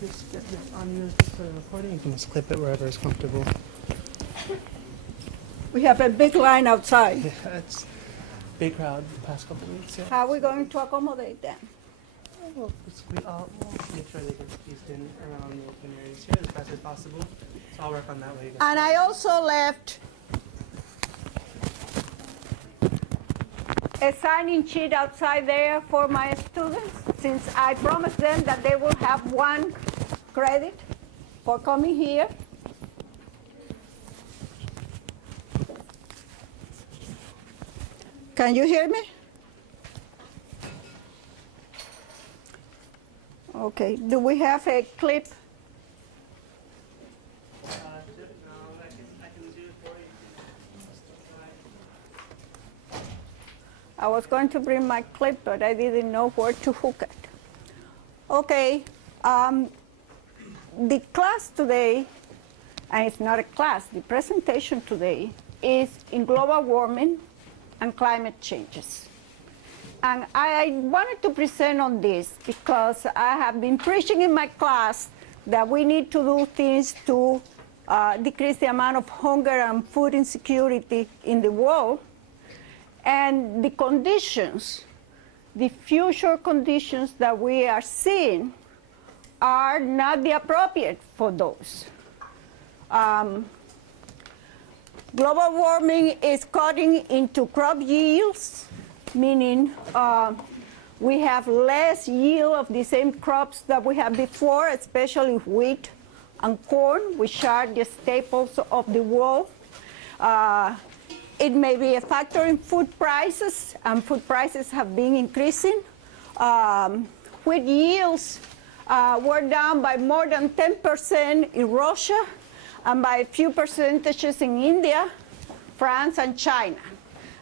just get this on you for the recording. You can just clip it wherever is comfortable. We have a big line outside. Yeah, it's big crowd the past couple weeks. Yeah. How are we going to accommodate them? We'll make sure they get squeezed in around the open areas here as best as possible. So I'll work on that way. And I also left a sign-in sheet outside there for my students, since I promised them that they will have 1 credit for coming here. Can you hear me? Okay, do we have a clip? No, I can do it for you. I was going to bring my clip, but I didn't know where to hook it. Okay, the class today, and it's not a class, the presentation today is in global warming and climate changes. And I wanted to present on this because I have been preaching in my class that we need to do things to decrease the amount of hunger and food insecurity in the world. And the conditions, the future conditions that we are seeing are not the appropriate for those. Global warming is cutting into crop yields, meaning we have less yield of the same crops that we had before, especially wheat and corn, which are the staples of the world. It may be a factor in food prices, and food prices have been increasing. Wheat yields were down by more than 10% in Russia, and by a few percentages in India, France, and China.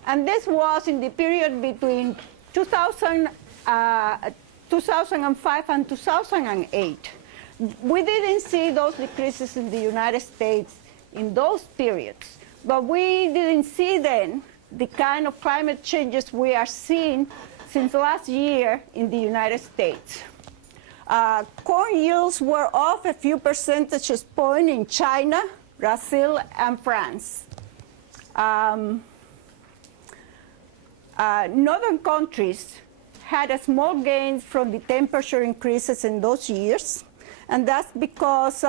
And this was in the period between 2005 and 2008. We didn't see those decreases in the United States in those periods, but we didn't see then the kind of climate changes we are seeing since last year in the United States. Corn yields were off a few percentage points in China, Brazil, and France. Northern countries had a small gains from the temperature increases in those years, and that's because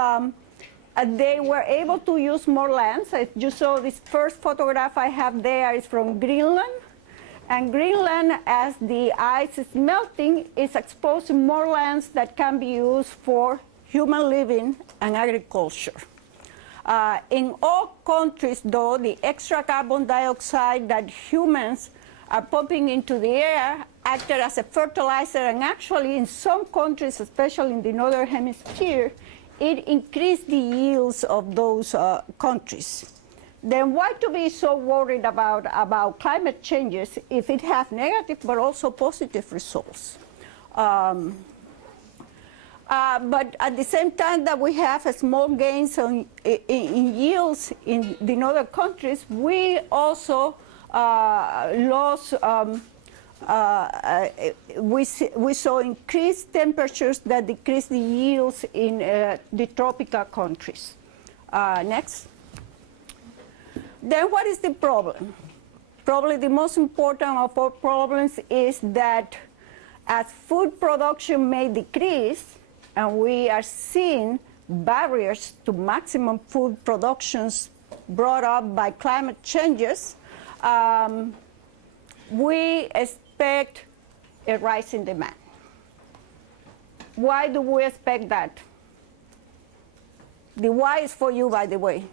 they were able to use more lands. As you saw, this first photograph I have there is from Greenland. And Greenland, as the ice is melting, is exposing more lands that can be used for human living and agriculture. In all countries, though, the extra carbon dioxide that humans are pumping into the air acted as a fertilizer, and actually in some countries, especially in the northern hemisphere, it increased the yields of those countries. Then why to be so worried about climate changes if it has negative but also positive results? But at the same time that we have a small gains in yields in the northern countries, we also lost, we saw increased temperatures that decreased the yields in the tropical countries. Next. Then what is the problem? Probably the most important of all problems is that as food production may decrease, and we are seeing barriers to maximum food productions brought up by climate changes, we expect a rise in demand. Why do we expect that? The why is for you, by the way.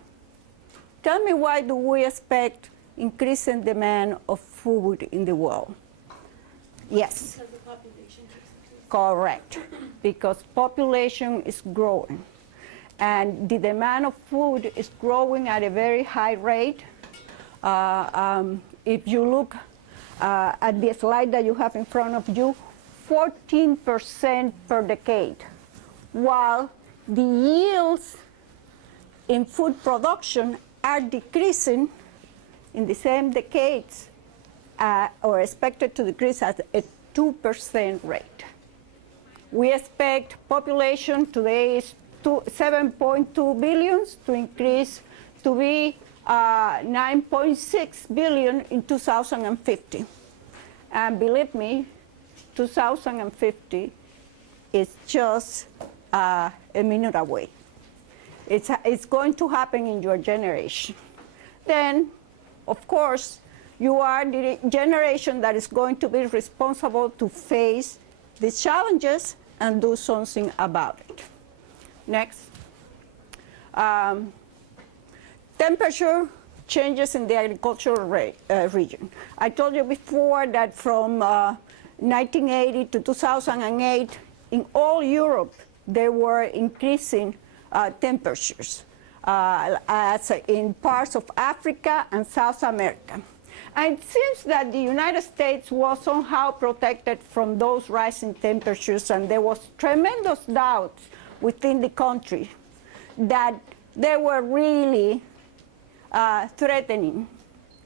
Tell me, why do we expect increasing demand of food in the world? Yes. Because the population keeps increasing. Correct. Because population is growing. And the demand of food is growing at a very high rate. If you look at the slide that you have in front of you, 14% per decade, while the yields in food production are decreasing in the same decades, or expected to decrease at a 2% rate. We expect population today is 7.2 billion to increase to be 9.6 billion in 2050. And believe me, 2050 is just a minute away. It's going to happen in your generation. Then, of course, you are the generation that is going to be responsible to face these challenges and do something about it. Next. Temperature changes in the agricultural region. I told you before that from 1980 to 2008, in all Europe, there were increasing temperatures, as in parts of Africa and South America. And it seems that the United States was somehow protected from those rising temperatures, and there was tremendous doubt within the country that they were really threatening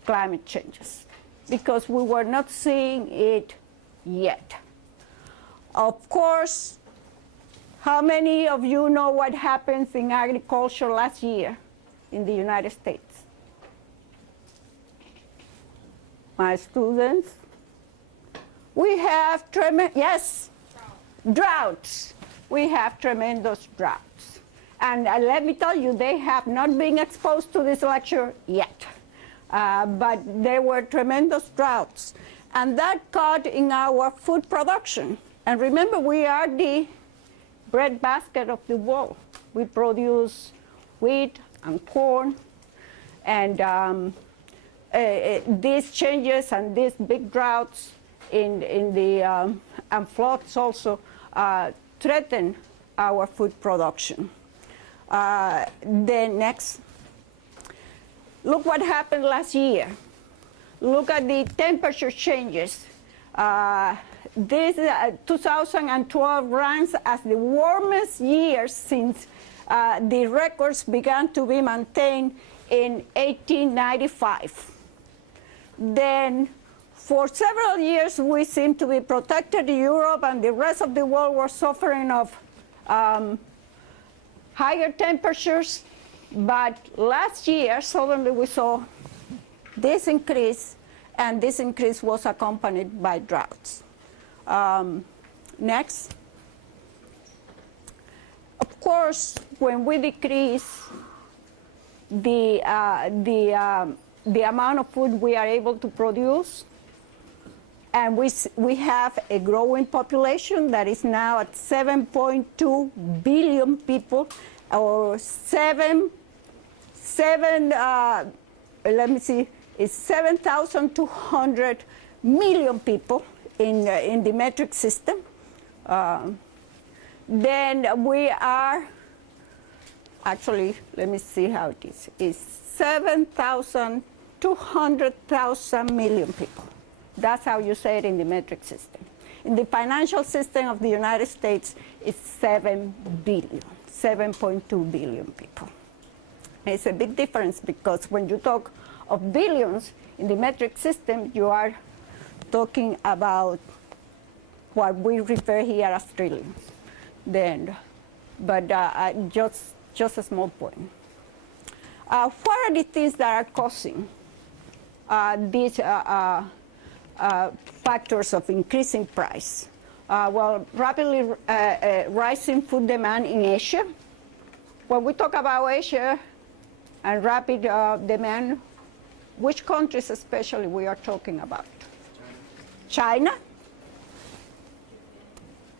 climate changes, because we were not seeing it yet. Of course, how many of you know what happens in agriculture last year in the United States? My students, we have droughts. We have tremendous droughts. And let me tell you, they have not been exposed to this lecture yet. But there were tremendous droughts. And that cut in our food production. And remember, we are the breadbasket of the world. We produce wheat and corn. And these changes and these big droughts and floods also threaten our food production. Then next, look what happened last year. Look at the temperature changes. This 2012 ranks as the warmest year since the records began to be maintained in 1895. Then for several years we seemed to be protected. Europe and the rest of the world were suffering of higher temperatures, but last year suddenly we saw this increase, and this increase was accompanied by droughts. Next. Of course, when we decrease the amount of food we are able to produce, and we have a growing population that is now at 7.2 billion people, or it's 7,200 million people in the metric system. Then we are, actually, let me see how it is. It's 7,200,000 million people. That's how you say it in the metric system. In the financial system of the United States, it's 7 billion, 7.2 billion people. And it's a big difference, because when you talk of billions in the metric system, you are talking about what we refer here as trillions. Then, but just a small point. What are the things that are causing these factors of increasing price? Well, rapidly rising food demand in Asia. When we talk about Asia and rapid demand, which countries especially we are talking about? China?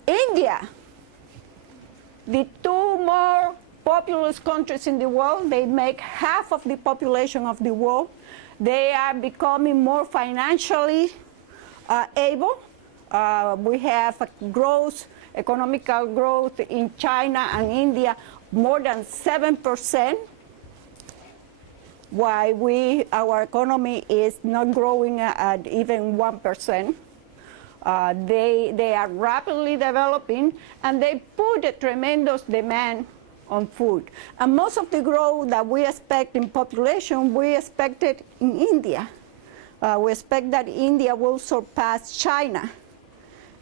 India? The two more populous countries in the world, they make half of the population of the world. They are becoming more financially able. We have a economical growth in China and India, more than 7%, while our economy is not growing at even 1%. They are rapidly developing, and they put a tremendous demand on food. And most of the growth that we expect in population, we expect it in India. We expect that India will surpass China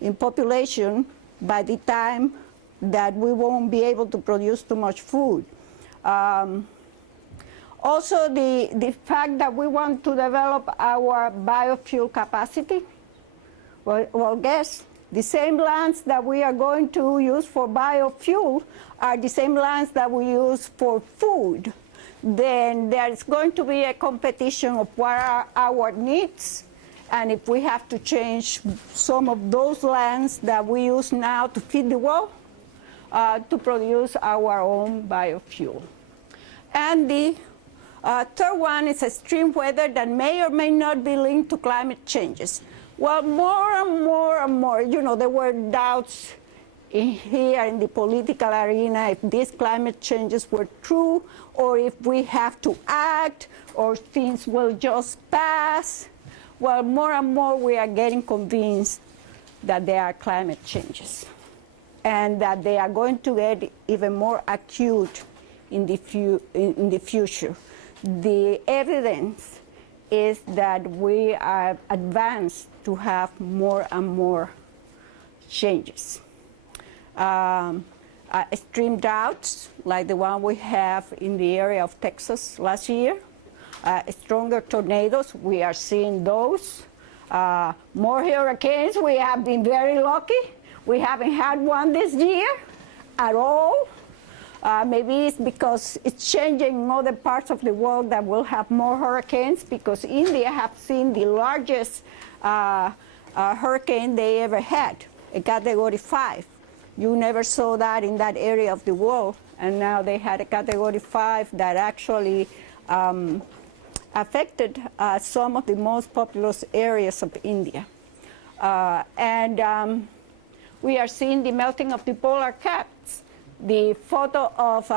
in population by the time that we won't be able to produce too much food. Also, the fact that we want to develop our biofuel capacity. Well, guess the same lands that we are going to use for biofuel are the same lands that we use for food. Then there is going to be a competition of what are our needs, and if we have to change some of those lands that we use now to feed the world, to produce our own biofuel. And the third one is extreme weather that may or may not be linked to climate changes. Well, more and more and more, there were doubts here in the political arena if these climate changes were true, or if we have to act, or things will just pass. Well, more and more we are getting convinced that there are climate changes, and that they are going to get even more acute in the future. The evidence is that we are advanced to have more and more changes. Extreme droughts, like the one we have in the area of Texas last year. Stronger tornadoes, we are seeing those. More hurricanes, we have been very lucky. We haven't had one this year at all. Maybe it's because it's changing in other parts of the world that will have more hurricanes, because India have seen the largest hurricane they ever had, a Category 5. You never saw that in that area of the world, and now they had a Category 5 that actually affected some of the most populous areas of India. We are seeing the melting of the polar caps. The photo of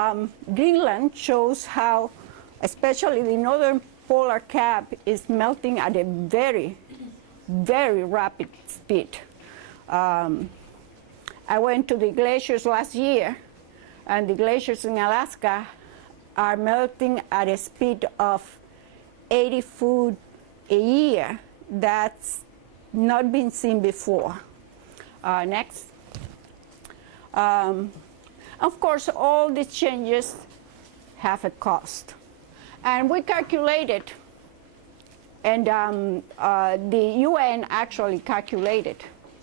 Greenland shows how, especially the northern polar cap, is melting at a very, very rapid speed. I went to the glaciers last year, and the glaciers in Alaska are melting at a speed of 80 foot a year. That's not been seen before. Next. Of course, all these changes have a cost. And we calculated, and the UN actually calculated,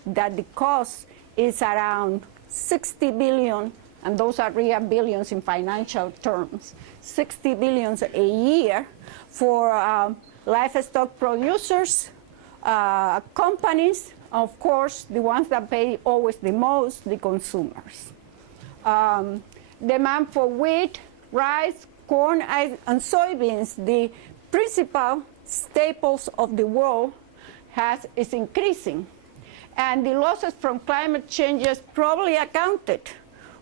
that the cost is around 60 billion, and those are real billions in financial terms, 60 billion a year for livestock producers, companies, of course, the ones that pay always the most, the consumers. Demand for wheat, rice, corn, and soybeans, the principal staples of the world, is increasing. And the losses from climate changes probably accounted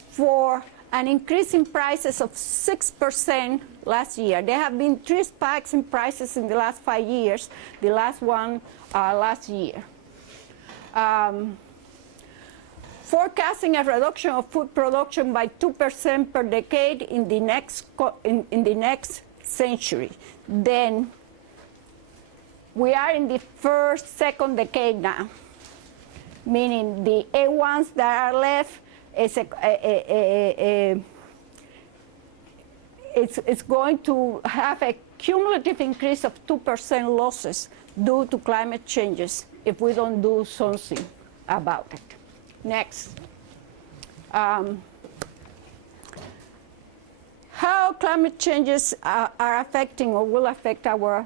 for an increase in prices of 6% last year. There have been 3 spikes in prices in the last 5 years, the last one last year. Forecasting a reduction of food production by 2% per decade in the next century. Then we are in the second decade now, meaning the A1s that are left is it's going to have a cumulative increase of 2% losses due to climate changes if we don't do something about it. Next. How climate changes are affecting or will affect our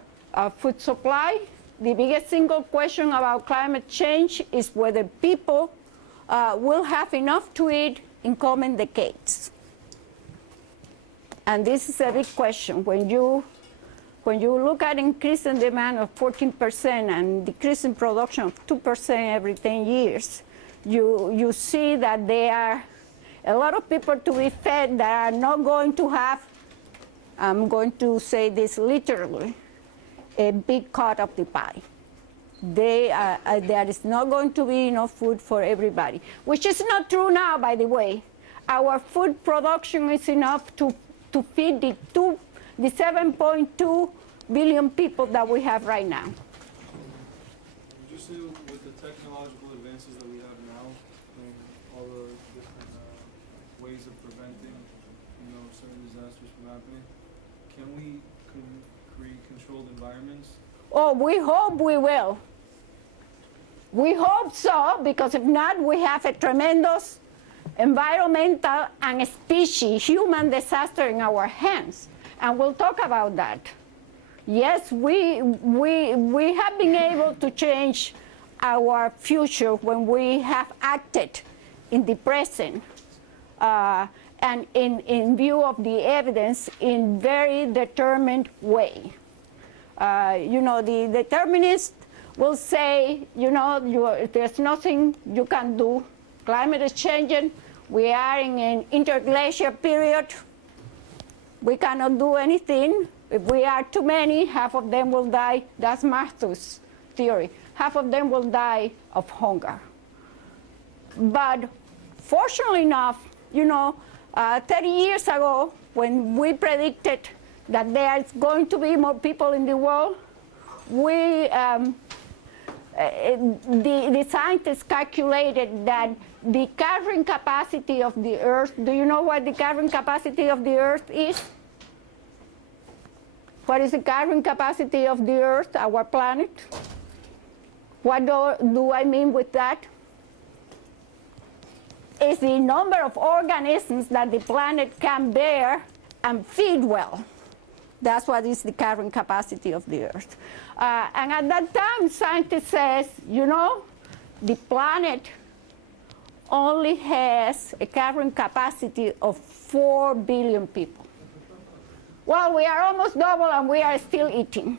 food supply. The biggest single question about climate change is whether people will have enough to eat in coming decades. And this is a big question. When you look at increasing demand of 14% and decreasing production of 2% every 10 years, you see that there are a lot of people to be fed that are not going to have, I'm going to say this literally, a big cut of the pie. There is not going to be enough food for everybody, which is not true now, by the way. Our food production is enough to feed the 7.2 billion people that we have right now. Would you say with the technological advances that we have now, ways of preventing, certain disasters from happening. Can we create controlled environments? Oh, we hope we will. We hope so, because if not, we have a tremendous environmental and species, human disaster in our hands. And we'll talk about that. Yes, we have been able to change our future when we have acted in the present and in view of the evidence in very determined way. The determinists will say, there's nothing you can do. Climate is changing. We are in an interglacial period. We cannot do anything. If we are too many, half of them will die. That's Malthus' theory. Half of them will die of hunger. But fortunately enough, 30 years ago, when we predicted that there is going to be more people in the world, the scientists calculated that the carrying capacity of the Earth, do you know what the carrying capacity of the Earth is? What is the carrying capacity of the Earth, our planet? What do I mean with that? It's the number of organisms that the planet can bear and feed well. That's what is the carrying capacity of the Earth. And at that time, scientists says, the planet only has a carrying capacity of 4 billion people. Well, we are almost double and we are still eating.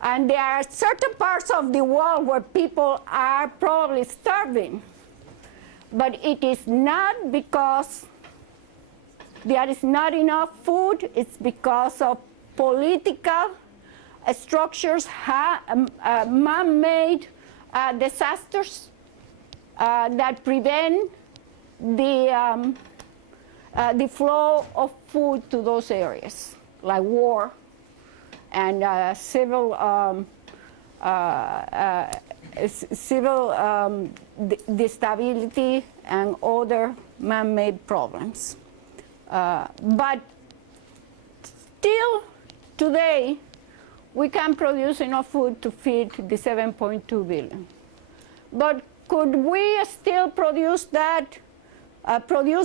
And there are certain parts of the world where people are probably starving. But it is not because there is not enough food, it's because of political structures, man-made disasters that prevent the flow of food to those areas, like war and civil instability and other man-made problems. But still, today, we can produce enough food to feed the 7.2 billion. But could we still produce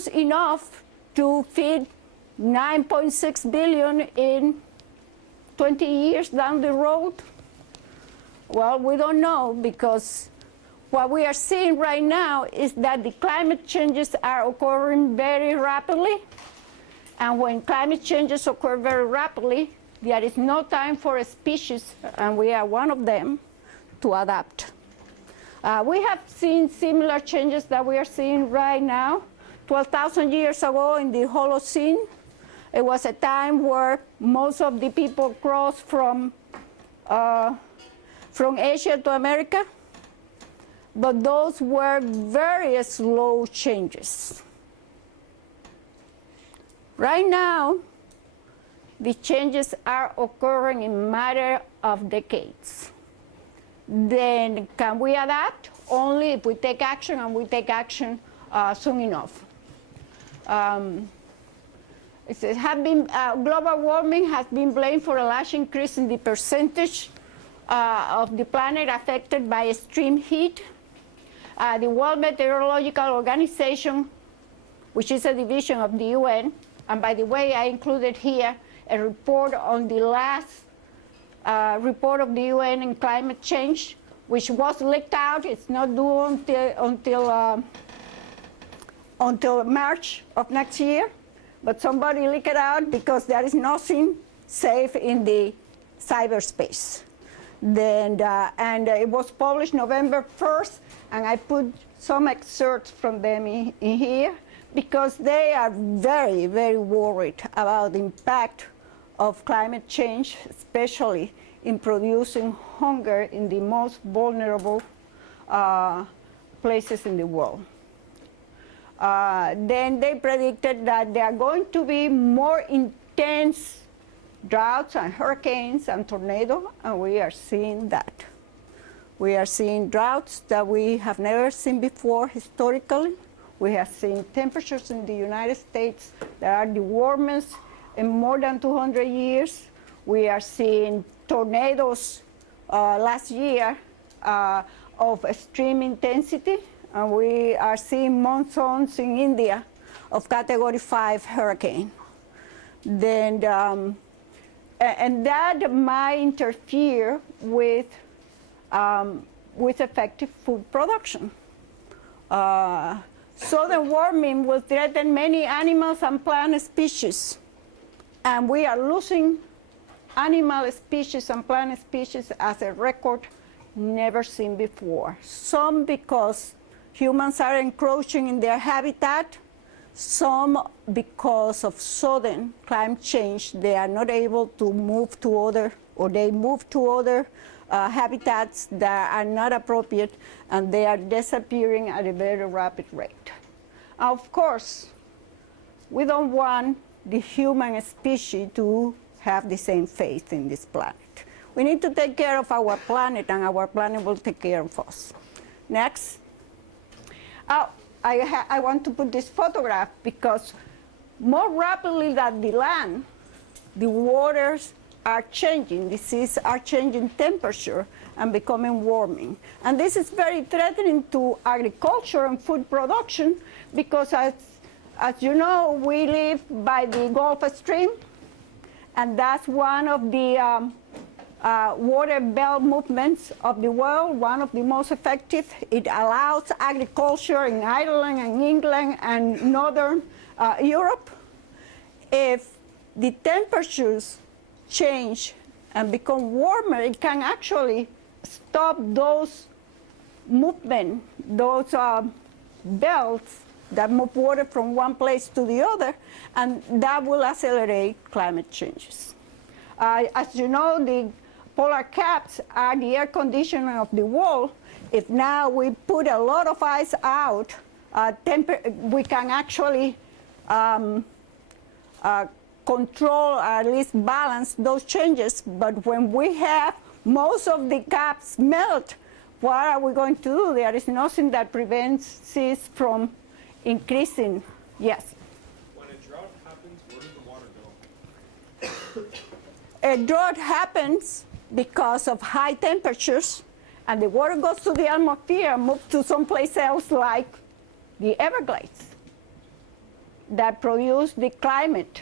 enough to feed 9.6 billion in 20 years down the road? Well, we don't know, because what we are seeing right now is that the climate changes are occurring very rapidly. And when climate changes occur very rapidly, there is no time for a species, and we are one of them, to adapt. We have seen similar changes that we are seeing right now. 12,000 years ago in the Holocene, it was a time where most of the people crossed from Asia to America, but those were very slow changes. Right now, the changes are occurring in a matter of decades. Then can we adapt? Only if we take action, and we take action soon enough. Global warming has been blamed for a large increase in the percentage of the planet affected by extreme heat. The World Meteorological Organization, which is a division of the UN, and by the way, I included here a report on the last report of the UN in climate change, which was leaked out. It's not due until March of next year, but somebody leaked it out because there is nothing safe in the cyberspace. And it was published November 1st, and I put some excerpts from them in here, because they are very, very worried about the impact of climate change, especially in producing hunger in the most vulnerable places in the world. Then they predicted that there are going to be more intense droughts and hurricanes and tornadoes, and we are seeing that. We are seeing droughts that we have never seen before historically. We have seen temperatures in the United States that are the warmest in more than 200 years. We are seeing tornadoes last year of extreme intensity, and we are seeing monsoons in India of Category 5 hurricane. Then, and that might interfere with effective food production. Southern warming will threaten many animals and plant species, and we are losing animal species and plant species as a record never seen before. Some because humans are encroaching in their habitat, some because of sudden climate change, they are not able to move to other, or they move to other habitats that are not appropriate, and they are disappearing at a very rapid rate. Of course, we don't want the human species to have the same fate in this planet. We need to take care of our planet, and our planet will take care of us. Next. I want to put this photograph because more rapidly than the land, the waters are changing. The seas are changing temperature and becoming warming. And this is very threatening to agriculture and food production because as you know, we live by the Gulf Stream, and that's one of the water belt movements of the world, one of the most effective. It allows agriculture in Ireland and England and Northern Europe. If the temperatures change and become warmer, it can actually stop those movement, those belts that move water from one place to the other, and that will accelerate climate changes. As you know, the polar caps are the air conditioner of the world. If now we put a lot of ice out, we can actually control or at least balance those changes. But when we have most of the caps melt, what are we going to do? There is nothing that prevents seas from increasing. Yes? When a drought happens, where does the water go? A drought happens because of high temperatures, and the water goes to the atmosphere and moves to someplace else like the Everglades that produce the climate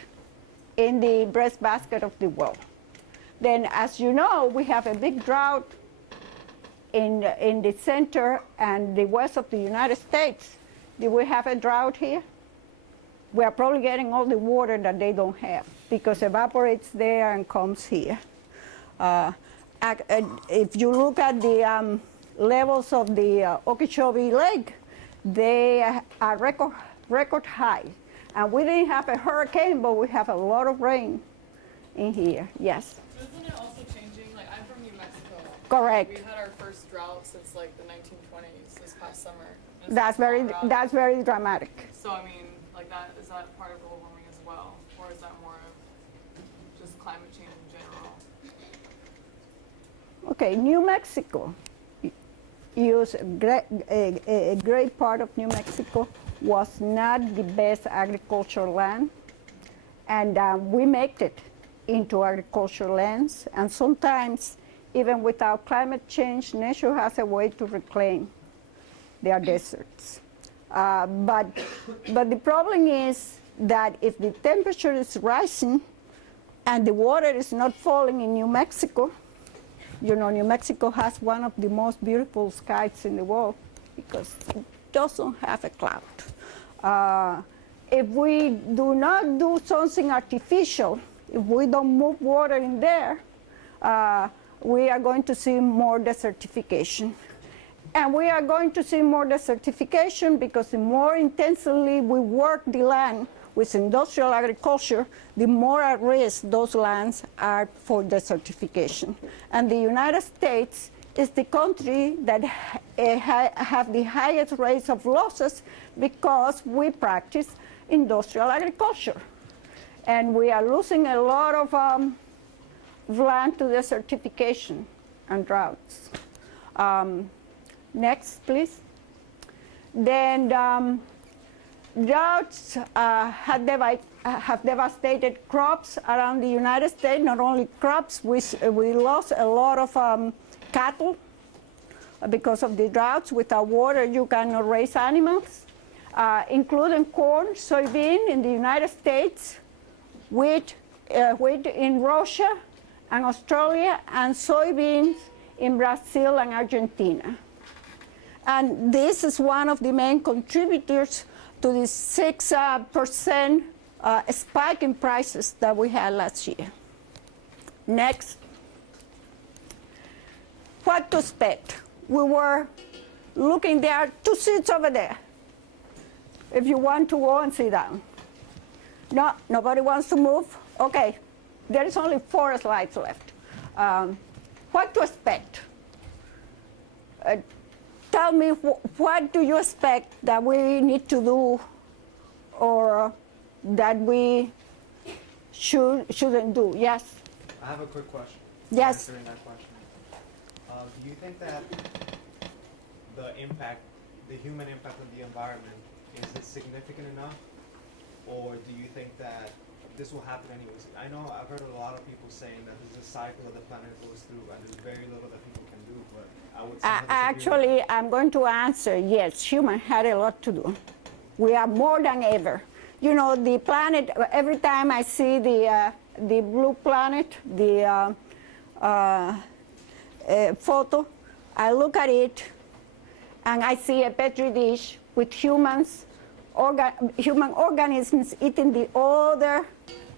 in the breadbasket of the world. Then, as you know, we have a big drought in the center and the west of the United States. Do we have a drought here? We are probably getting all the water that they don't have because it evaporates there and comes here. If you look at the levels of the Okeechobee Lake, they are record high. And we didn't have a hurricane, but we have a lot of rain in here. Yes? Isn't it also changing? Like, I'm from New Mexico. Correct. We had our first drought since like the 1920s this past summer. That's very dramatic. So I mean, like is that part of global warming as well, or is that more of just climate change in general? Okay, New Mexico. A great part of New Mexico was not the best agricultural land, and we make it into agricultural lands. And sometimes, even without climate change, nature has a way to reclaim their deserts. But the problem is that if the temperature is rising and the water is not falling in New Mexico, you know, New Mexico has one of the most beautiful skies in the world because it doesn't have a cloud. If we do not do something artificial, if we don't move water in there, we are going to see more desertification. And we are going to see more desertification because the more intensely we work the land with industrial agriculture, the more at risk those lands are for desertification. And the United States is the country that have the highest rates of losses because we practice industrial agriculture. And we are losing a lot of land to desertification and droughts. Next, please. Then droughts have devastated crops around the United States. Not only crops, we lost a lot of cattle because of the droughts. Without water, you cannot raise animals, including corn, soybean in the United States, wheat in Russia and Australia, and soybeans in Brazil and Argentina. And this is one of the main contributors to the 6% spike in prices that we had last year. Next. What to expect? We were looking, there are 2 seats over there. If you want to go and sit down. No, nobody wants to move? Okay, there is only 4 slides left. What to expect? Tell me, what do you expect that we need to do or that we shouldn't do? Yes? I have a quick question. Yes. Answering that question. Do you think that the human impact on the environment, is it significant enough? Or do you think that this will happen anyways? I know I've heard a lot of people saying that this is a cycle that the planet goes through and there's very little that people can do, but I would say Actually, I'm going to answer yes, human had a lot to do. We are more than ever. You know, the planet, every time I see the blue planet, the photo, I look at it and I see a petri dish with human organisms eating the other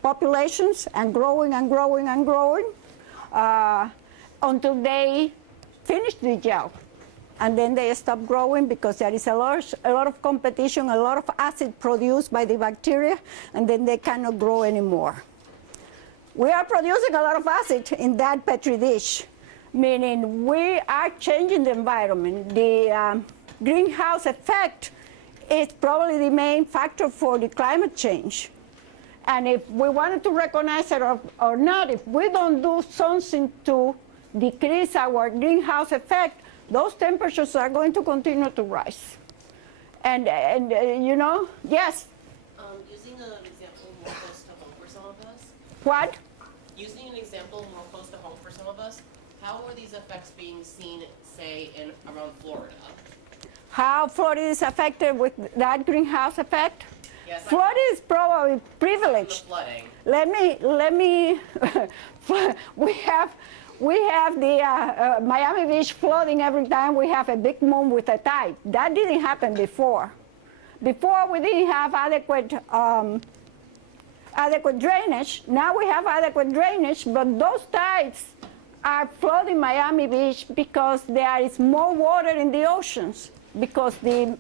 populations and growing and growing and growing until they finish the job. And then they stop growing because there is a lot of competition, a lot of acid produced by the bacteria, and then they cannot grow anymore. We are producing a lot of acid in that petri dish, meaning we are changing the environment. The greenhouse effect is probably the main factor for the climate change. And if we wanted to recognize it or not, if we don't do something to decrease our greenhouse effect, those temperatures are going to continue to rise. And you know, yes? Using an example more close to home for some of us. What? Using an example more close to home for some of us, how are these effects being seen, say, around Florida? How Florida is affected with that greenhouse effect? Yes, Florida is probably privileged. The flooding. Let me. We have the Miami Beach flooding every time we have a big moon with a tide. That didn't happen before. Before we didn't have adequate drainage. Now we have adequate drainage, but those tides are flooding Miami Beach because there is more water in the oceans, because the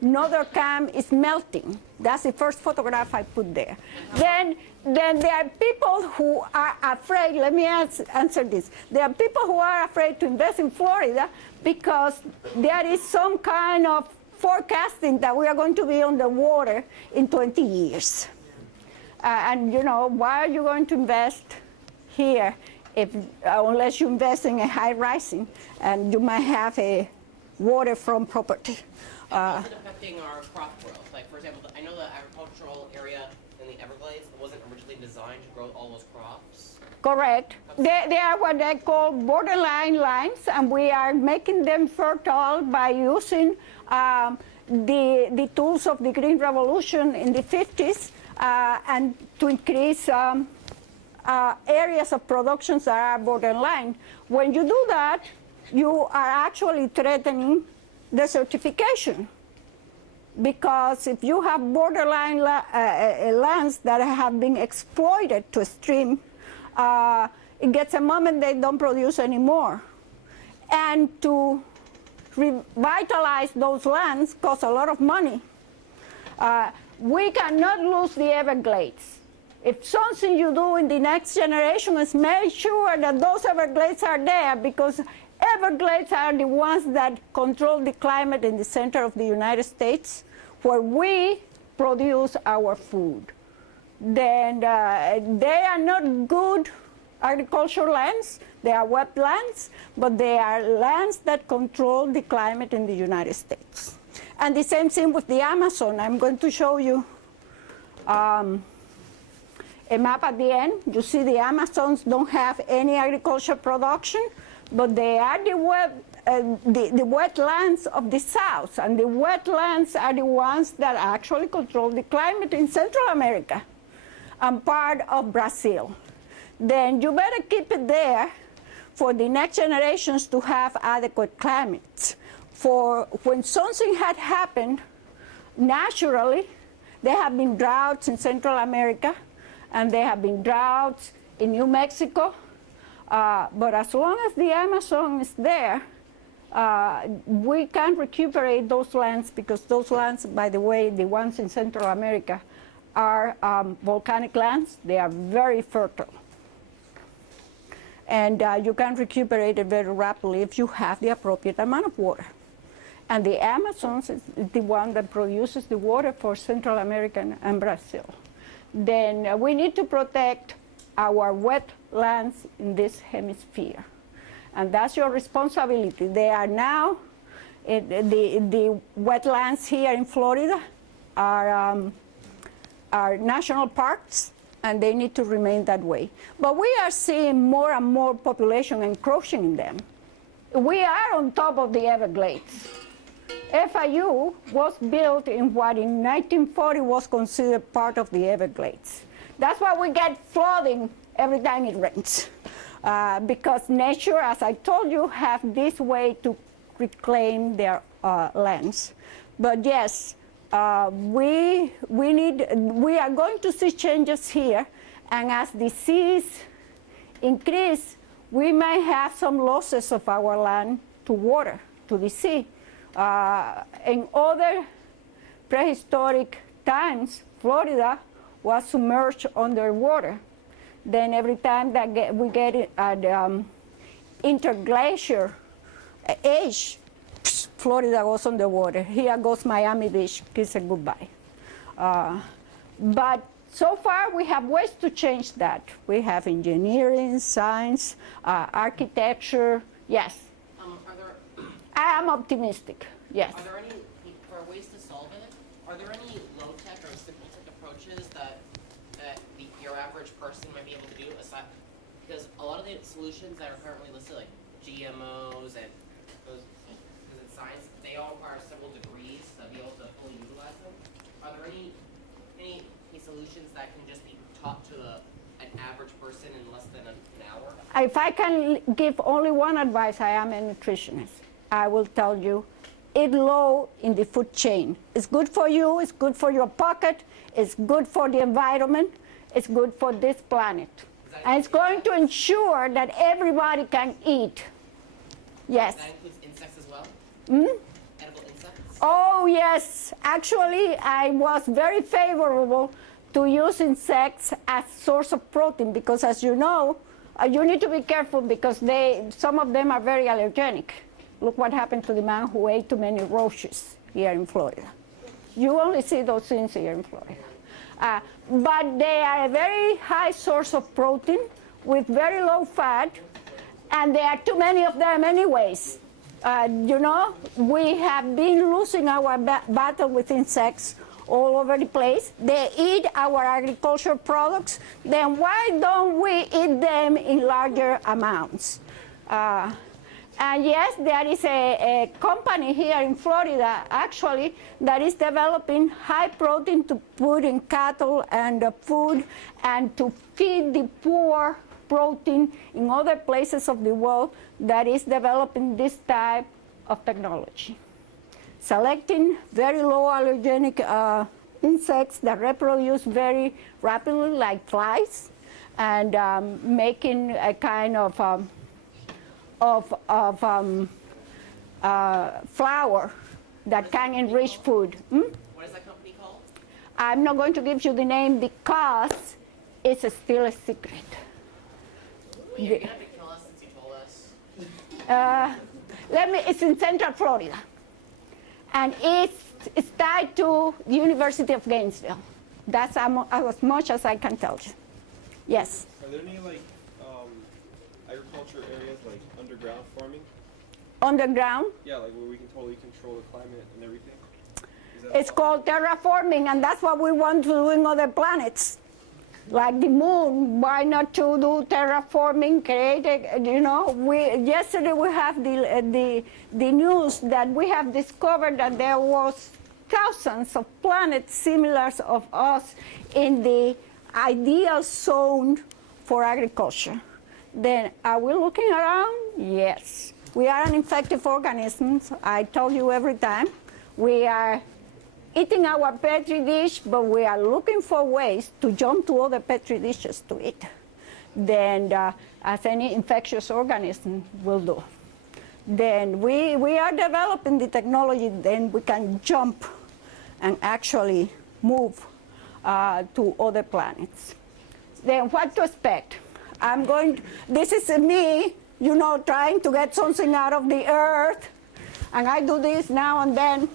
northern cam is melting. That's the first photograph I put there. Then there are people who are afraid, let me answer this. There are people who are afraid to invest in Florida because there is some kind of forecasting that we are going to be underwater in 20 years. And you know, why are you going to invest here unless you invest in a high rising and you might have a waterfront property? How is it affecting our crop growth? Like, for example, I know the agricultural area in the Everglades wasn't originally designed to grow all those crops. Correct. They are what they call borderline lines, and we are making them fertile by using the tools of the Green Revolution in the 50s and to increase areas of productions that are borderline. When you do that, you are actually threatening desertification, because if you have borderline lands that have been exploited to extreme, it gets a moment they don't produce anymore. And to revitalize those lands costs a lot of money. We cannot lose the Everglades. If something you do in the next generation is make sure that those Everglades are there, because Everglades are the ones that control the climate in the center of the United States, where we produce our food. Then they are not good agricultural lands, they are wetlands, but they are lands that control the climate in the United States. And the same thing with the Amazon. I'm going to show you a map at the end. You see the Amazons don't have any agricultural production, but they are the wetlands of the south, and the wetlands are the ones that actually control the climate in Central America and part of Brazil. Then you better keep it there for the next generations to have adequate climates. For when something had happened, naturally, there have been droughts in Central America, and there have been droughts in New Mexico, but as long as the Amazon is there, we can recuperate those lands, because those lands, by the way, the ones in Central America, are volcanic lands. They are very fertile. And you can recuperate it very rapidly if you have the appropriate amount of water. And the Amazon is the one that produces the water for Central America and Brazil. Then we need to protect our wetlands in this hemisphere. And that's your responsibility. They are now, the wetlands here in Florida are national parks, and they need to remain that way. But we are seeing more and more population encroaching in them. We are on top of the Everglades. FIU was built in what in 1940 was considered part of the Everglades. That's why we get flooding every time it rains. Because nature, as I told you, have this way to reclaim their lands. But yes, we are going to see changes here, and as the seas increase, we may have some losses of our land to water, to the sea. In other prehistoric times, Florida was submerged underwater. Then every time that we get at interglacier age, Florida goes underwater. Here goes Miami Beach, kiss and goodbye. But so far we have ways to change that. We have engineering, science, architecture, yes. I am optimistic, yes. Are there any ways to solve it? Are there any low-tech or simple-tech approaches that your average person might be able to do aside? Because a lot of the solutions that are currently listed, like GMOs and those, because in science, they all require several degrees to be able to fully utilize them. Are there any solutions that can just be taught to an average person in less than an hour? If I can give only one advice, I am a nutritionist. I will tell you, eat low in the food chain. It's good for you, it's good for your pocket, it's good for the environment, it's good for this planet. And it's going to ensure that everybody can eat. Yes. That includes insects as well? Edible insects? Oh, yes. Actually, I was very favorable to use insects as source of protein, because as you know, you need to be careful because some of them are very allergenic. Look what happened to the man who ate too many roaches here in Florida. You only see those things here in Florida. But they are a very high source of protein with very low fat, and there are too many of them anyways. You know, we have been losing our battle with insects all over the place. They eat our agricultural products. Then why don't we eat them in larger amounts? And yes, there is a company here in Florida, actually, that is developing high protein to put in cattle and food, and to feed the poor protein in other places of the world, that is developing this type of technology. Selecting very low allergenic insects that reproduce very rapidly, like flies, and making a kind of flour that can enrich food. What is that company called? I'm not going to give you the name because it's still a secret. Well, you're gonna have to tell us since you told us. It's in Central Florida, and it's tied to the University of Gainesville. That's as much as I can tell you. Yes. Are there any agriculture areas like underground farming? Underground? Yeah, like where we can totally control the climate and everything. It's called terraforming, and that's what we want to do in other planets. Like the moon, why not to do terraforming, yesterday we have the news that we have discovered that there was thousands of planets similar of us in the ideal zone for agriculture. Then are we looking around? Yes. We are an infective organism. I tell you every time. We are eating our petri dish, but we are looking for ways to jump to other petri dishes to eat. Then as any infectious organism will do. Then we are developing the technology, then we can jump and actually move to other planets. Then what to expect? This is me, trying to get something out of the earth, and I do this now and then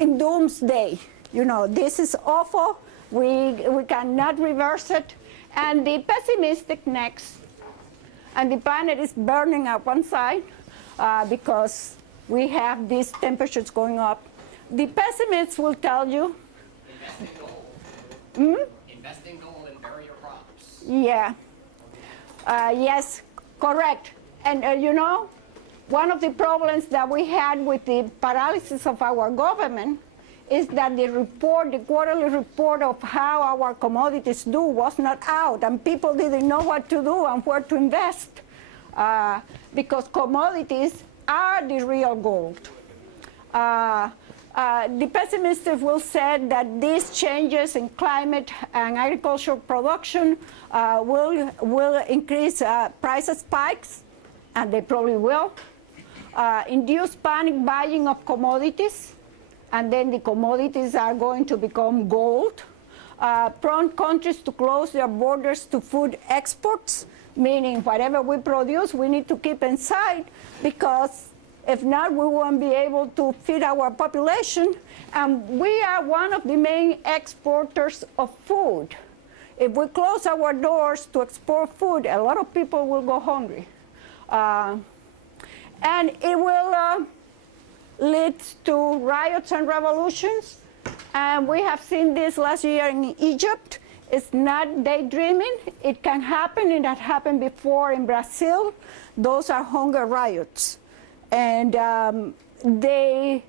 in doomsday. This is awful, we cannot reverse it, and the pessimistic next, and the planet is burning up one side because we have these temperatures going up. The pessimists will tell you, invest in gold. Invest in gold and bury your crops. Yeah. Yes, correct. And one of the problems that we had with the paralysis of our government is that the quarterly report of how our commodities do was not out, and people didn't know what to do and where to invest because commodities are the real gold. The pessimists will say that these changes in climate and agricultural production will increase price spikes, and they probably will. Induce panic buying of commodities, and then the commodities are going to become gold. Prompt countries to close their borders to food exports, meaning whatever we produce, we need to keep inside, because if not, we won't be able to feed our population. And we are one of the main exporters of food. If we close our doors to export food, a lot of people will go hungry. And it will lead to riots and revolutions. And we have seen this last year in Egypt. It's not daydreaming. It can happen. It had happened before in Brazil. Those are hunger riots. And they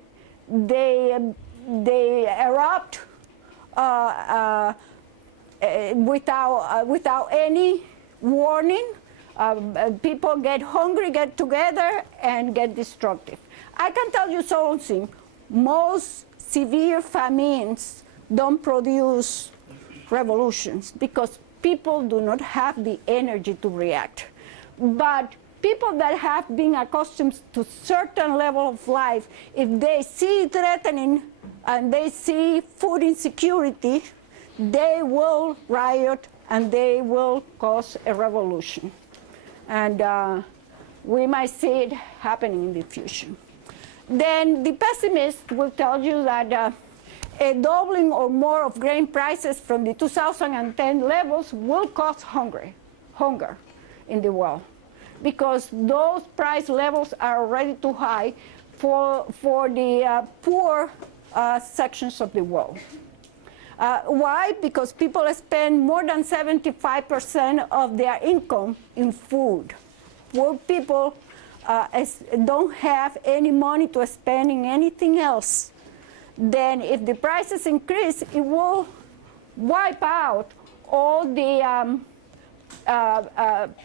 erupt without any warning. People get hungry, get together, and get destructive. I can tell you something. Most severe famines don't produce revolutions because people do not have the energy to react. But people that have been accustomed to certain level of life, if they see threatening and they see food insecurity, they will riot and they will cause a revolution. And we might see it happening in the future. Then the pessimist will tell you that a doubling or more of grain prices from the 2010 levels will cause hunger in the world, because those price levels are already too high for the poor sections of the world. Why? Because people spend more than 75% of their income in food. Poor people don't have any money to spend in anything else. Then if the prices increase, it will wipe out all the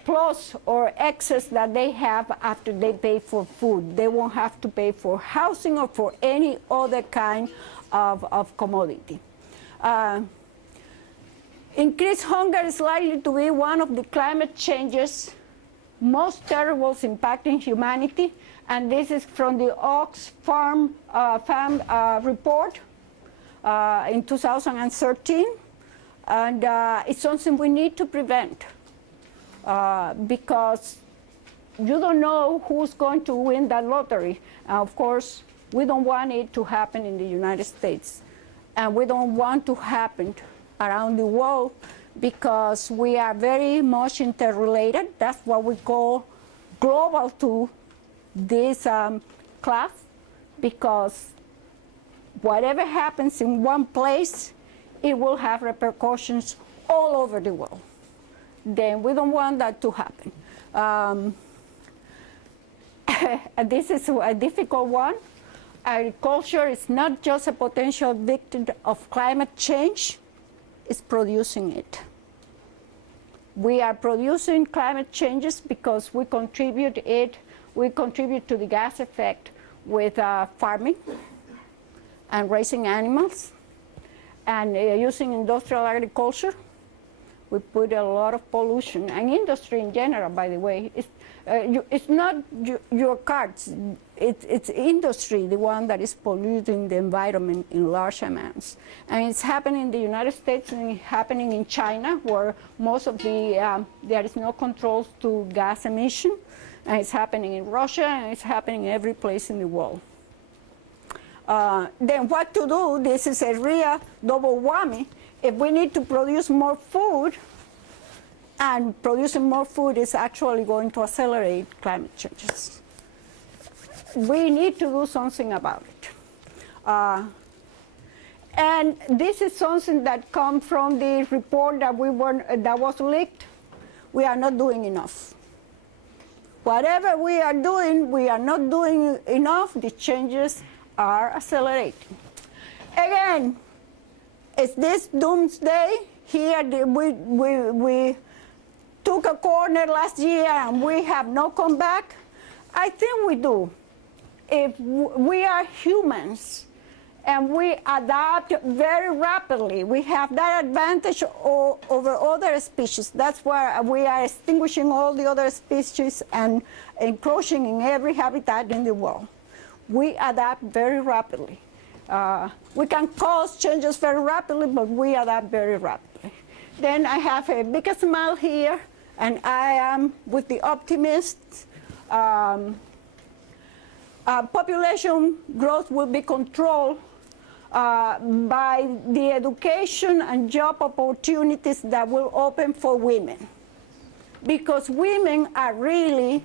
plus or excess that they have after they pay for food. They won't have to pay for housing or for any other kind of commodity. Increased hunger is likely to be one of the climate changes most terrible impacting humanity, and this is from the Oxfam report in 2013, and it's something we need to prevent because you don't know who's going to win that lottery. Of course, we don't want it to happen in the United States, and we don't want to happen around the world, because we are very much interrelated. That's what we call global to this class, because whatever happens in one place, it will have repercussions all over the world. Then we don't want that to happen. This is a difficult one. Agriculture is not just a potential victim of climate change, it's producing it. We are producing climate changes because we contribute to the gas effect with farming and raising animals and using industrial agriculture. We put a lot of pollution, and industry in general, by the way. It's not your cars, it's industry, the one that is polluting the environment in large amounts. And it's happening in the United States and it's happening in China, where most of there is no controls to gas emission. And it's happening in Russia, and it's happening every place in the world. Then what to do? This is a real double whammy. If we need to produce more food, and producing more food is actually going to accelerate climate changes. We need to do something about it. And this is something that comes from the report that was leaked. We are not doing enough. Whatever we are doing, we are not doing enough. The changes are accelerating. Again, is this doomsday? Here we took a corner last year and we have no comeback. I think we do. If we are humans and we adapt very rapidly, we have that advantage over other species. That's why we are extinguishing all the other species and encroaching in every habitat in the world. We adapt very rapidly. We can cause changes very rapidly, but we adapt very rapidly. Then I have a big smile here, and I am with the optimists. Population growth will be controlled by the education and job opportunities that will open for women. Because women are really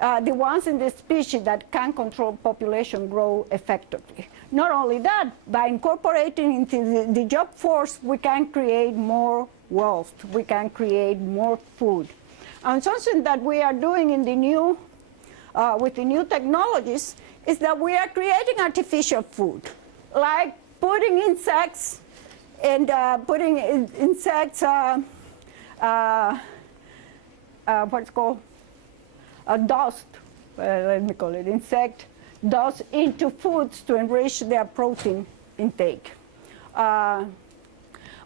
the ones in the species that can control population growth effectively. Not only that, by incorporating into the job force, we can create more wealth, we can create more food. And something that we are doing in the new, with the new technologies is that we are creating artificial food, like putting insects and putting insects, what's called dust, let me call it insect dust into foods to enrich their protein intake.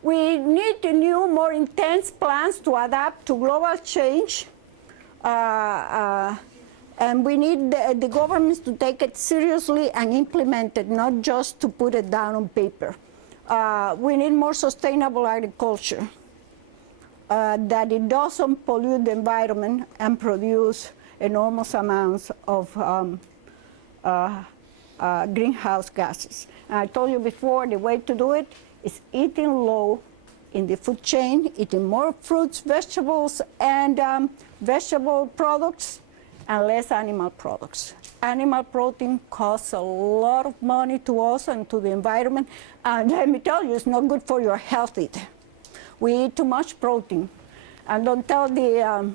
We need new, more intense plans to adapt to global change, and we need the governments to take it seriously and implement it, not just to put it down on paper. We need more sustainable agriculture, that it doesn't pollute the environment and produce enormous amounts of greenhouse gases. And I told you before, the way to do it is eating low in the food chain, eating more fruits, vegetables, and vegetable products, and less animal products. Animal protein costs a lot of money to us and to the environment, and let me tell you, it's not good for your health either. We eat too much protein. And don't tell the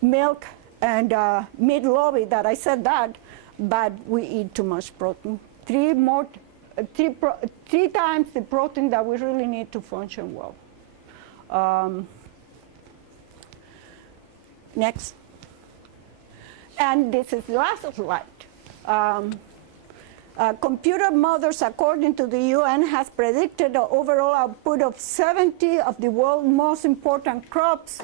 milk and meat lobby that I said that, but we eat too much protein. Three times the protein that we really need to function well. Next. And this is the last slide. Computer models, according to the UN, has predicted the overall output of 70 of the world's most important crops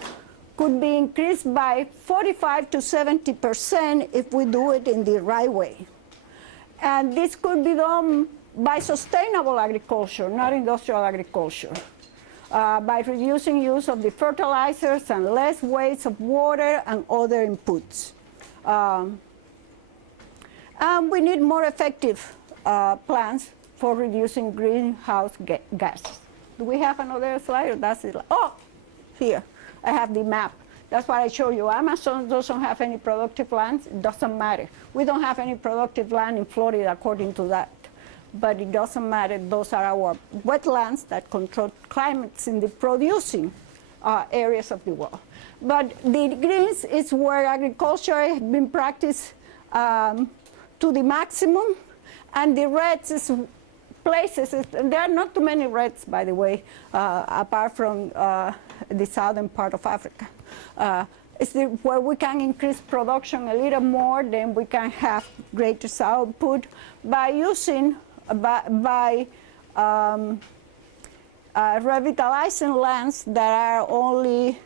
could be increased by 45 to 70% if we do it in the right way. And this could be done by sustainable agriculture, not industrial agriculture, by reducing use of the fertilizers and less waste of water and other inputs. And we need more effective plans for reducing greenhouse gases. Do we have another slide? Or that's it? Oh, here. I have the map. That's what I show you. Amazon doesn't have any productive lands. It doesn't matter. We don't have any productive land in Florida according to that. but it doesn't matter. Those are our wetlands that control climates in the producing areas of the world. But the greens is where agriculture has been practiced to the maximum, and the reds is places. There are not too many reds, by the way, apart from the southern part of Africa. It's where we can increase production a little more, then we can have greater output by using, revitalizing lands that are only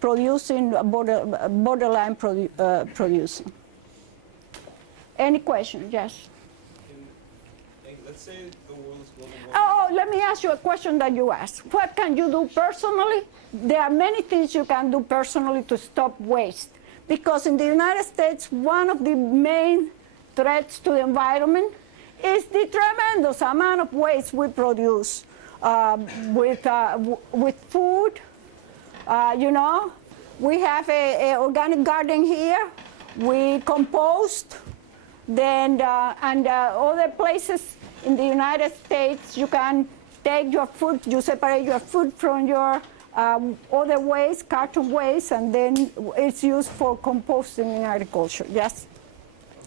producing, borderline producing. Any question? Yes. Let's say the world is global warming. Oh, let me ask you a question that you asked. What can you do personally? There are many things you can do personally to stop waste. Because in the United States, one of the main threats to the environment is the tremendous amount of waste we produce with food. We have an organic garden here. We compost. Then and other places in the United States, you can take your food, you separate your food from your other waste, carton waste, and then it's used for composting in agriculture. Yes?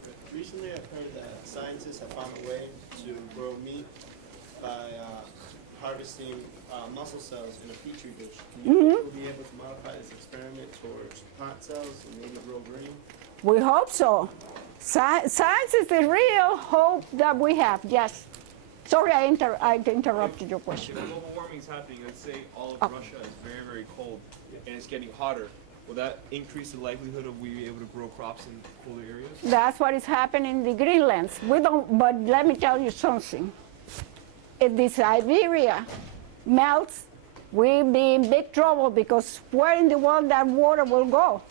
Okay. Recently, I've heard that scientists have found a way to grow meat by harvesting muscle cells in a petri dish. Do you think we'll be able to modify this experiment towards plant cells and maybe grow green? We hope so. Science is the real hope that we have. Yes. Sorry, I interrupted your question. If global warming is happening, let's say all of Russia is very, very cold and it's getting hotter, will that increase the likelihood of we being able to grow crops in colder areas? That's what is happening in the Greenlands. We don't, but let me tell you something. If the Siberia melts, we'll be in big trouble, because where in the world that water will go?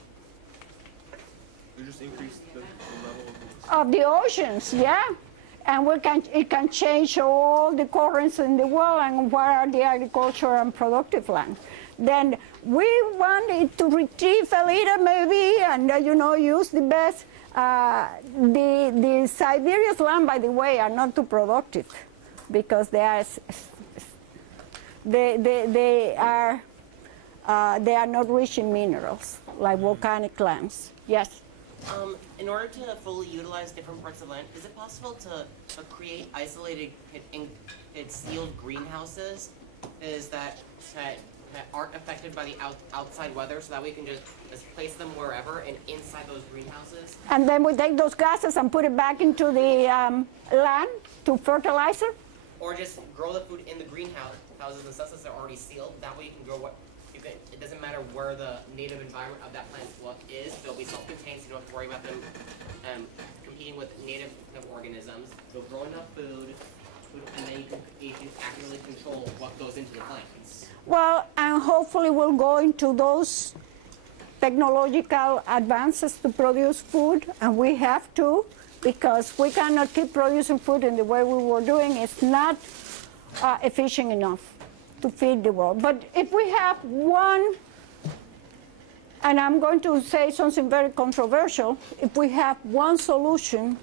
It just increase the level Of the oceans, yeah. And it can change all the currents in the world and where are the agricultural and productive land. Then we want it to retrieve a little maybe and, use the best. The Siberia's land, by the way, are not too productive because they are not rich in minerals like volcanic lands. Yes? In order to fully utilize different parts of land, is it possible to create isolated and sealed greenhouses that aren't affected by the outside weather, so that we can just place them wherever and inside those greenhouses? And then we take those gases and put it back into the land to fertilizer? Or just grow the food in the greenhouses and since they're already sealed, that way you can grow what it doesn't matter where the native environment of that plant is, they'll be self-contained, so you don't have to worry about them competing with native organisms. They'll grow enough food, and then you can accurately control what goes into the plants. Well, and hopefully we'll go into those technological advances to produce food, and we have to, because we cannot keep producing food in the way we were doing. It's not efficient enough to feed the world. But if we have one, and I'm going to say something very controversial, if we have one solution,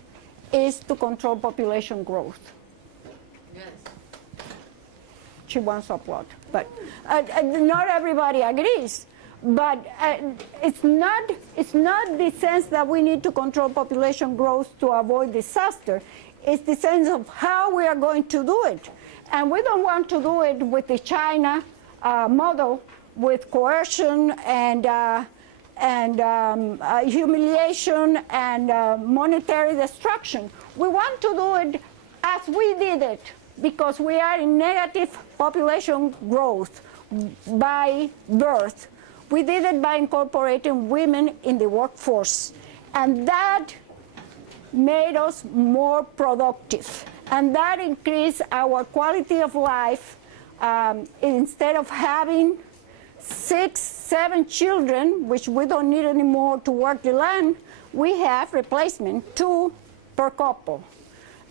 is to control population growth. Yes. She wants applause, but not everybody agrees. But it's not the sense that we need to control population growth to avoid disaster. It's the sense of how we are going to do it. And we don't want to do it with the China model, with coercion and humiliation and monetary destruction. We want to do it as we did it, because we are in negative population growth by birth. We did it by incorporating women in the workforce, and that made us more productive. And that increased our quality of life. Instead of having 6, 7 children, which we don't need anymore to work the land, we have replacement, 2 per couple.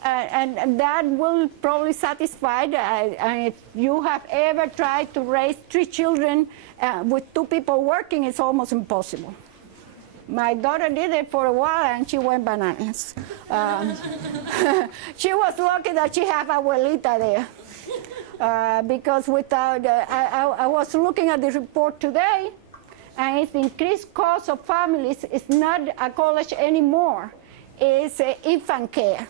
And that will probably satisfy. And if you have ever tried to raise 3 children with 2 people working, it's almost impossible. My daughter did it for a while and she went bananas. She was lucky that she had abuelita there. Because without, I was looking at the report today, and it's the increased cost of families. It's not a college anymore. It's infant care.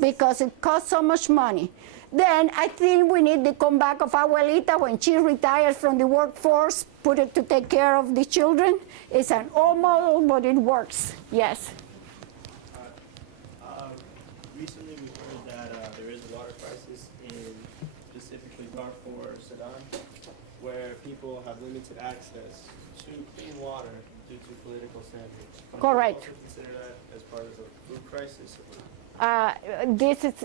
Because it costs so much money. Then I think we need the comeback of abuelita when she retires from the workforce, put it to take care of the children. It's an old model, but it works. Yes. Recently we heard that there is a water crisis in specifically Darfur, Sudan, where people have limited access to clean water due to political standards. Correct. Do you also consider that as part of a food crisis?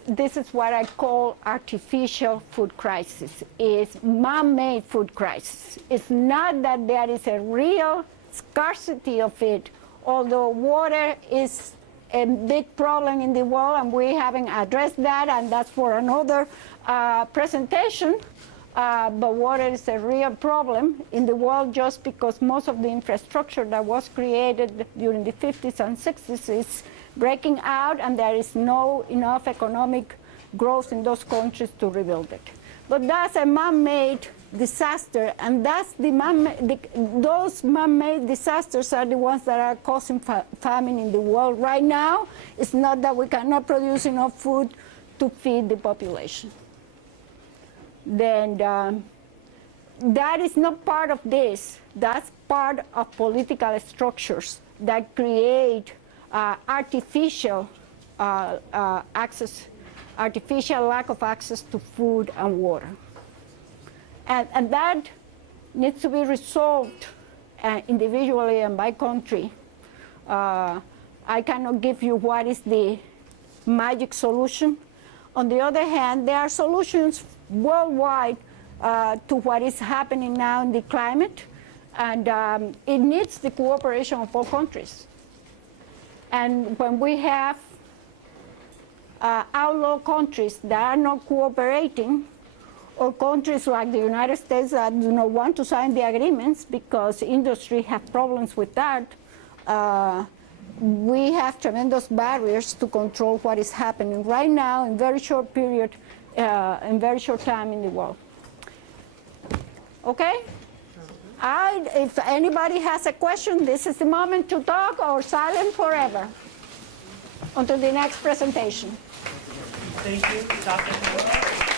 This is what I call artificial food crisis. It's man-made food crisis. It's not that there is a real scarcity of it, although water is a big problem in the world, and we haven't addressed that, and that's for another presentation. But water is a real problem in the world just because most of the infrastructure that was created during the 50s and 60s is breaking out, and there is no enough economic growth in those countries to rebuild it. But that's a man-made disaster, and that's those man-made disasters are the ones that are causing famine in the world right now. It's not that we cannot produce enough food to feed the population. Then that is not part of this. That's part of political structures that create artificial artificial lack of access to food and water. And that needs to be resolved individually and by country. I cannot give you what is the magic solution. On the other hand, there are solutions worldwide to what is happening now in the climate, and it needs the cooperation of all countries. And when we have outlaw countries that are not cooperating, or countries like the United States that do not want to sign the agreements because industry have problems with that, we have tremendous barriers to control what is happening right now in very short period, in very short time in the world. Okay? If anybody has a question, this is the moment to talk, or silent forever until the next presentation. Thank you, Dr.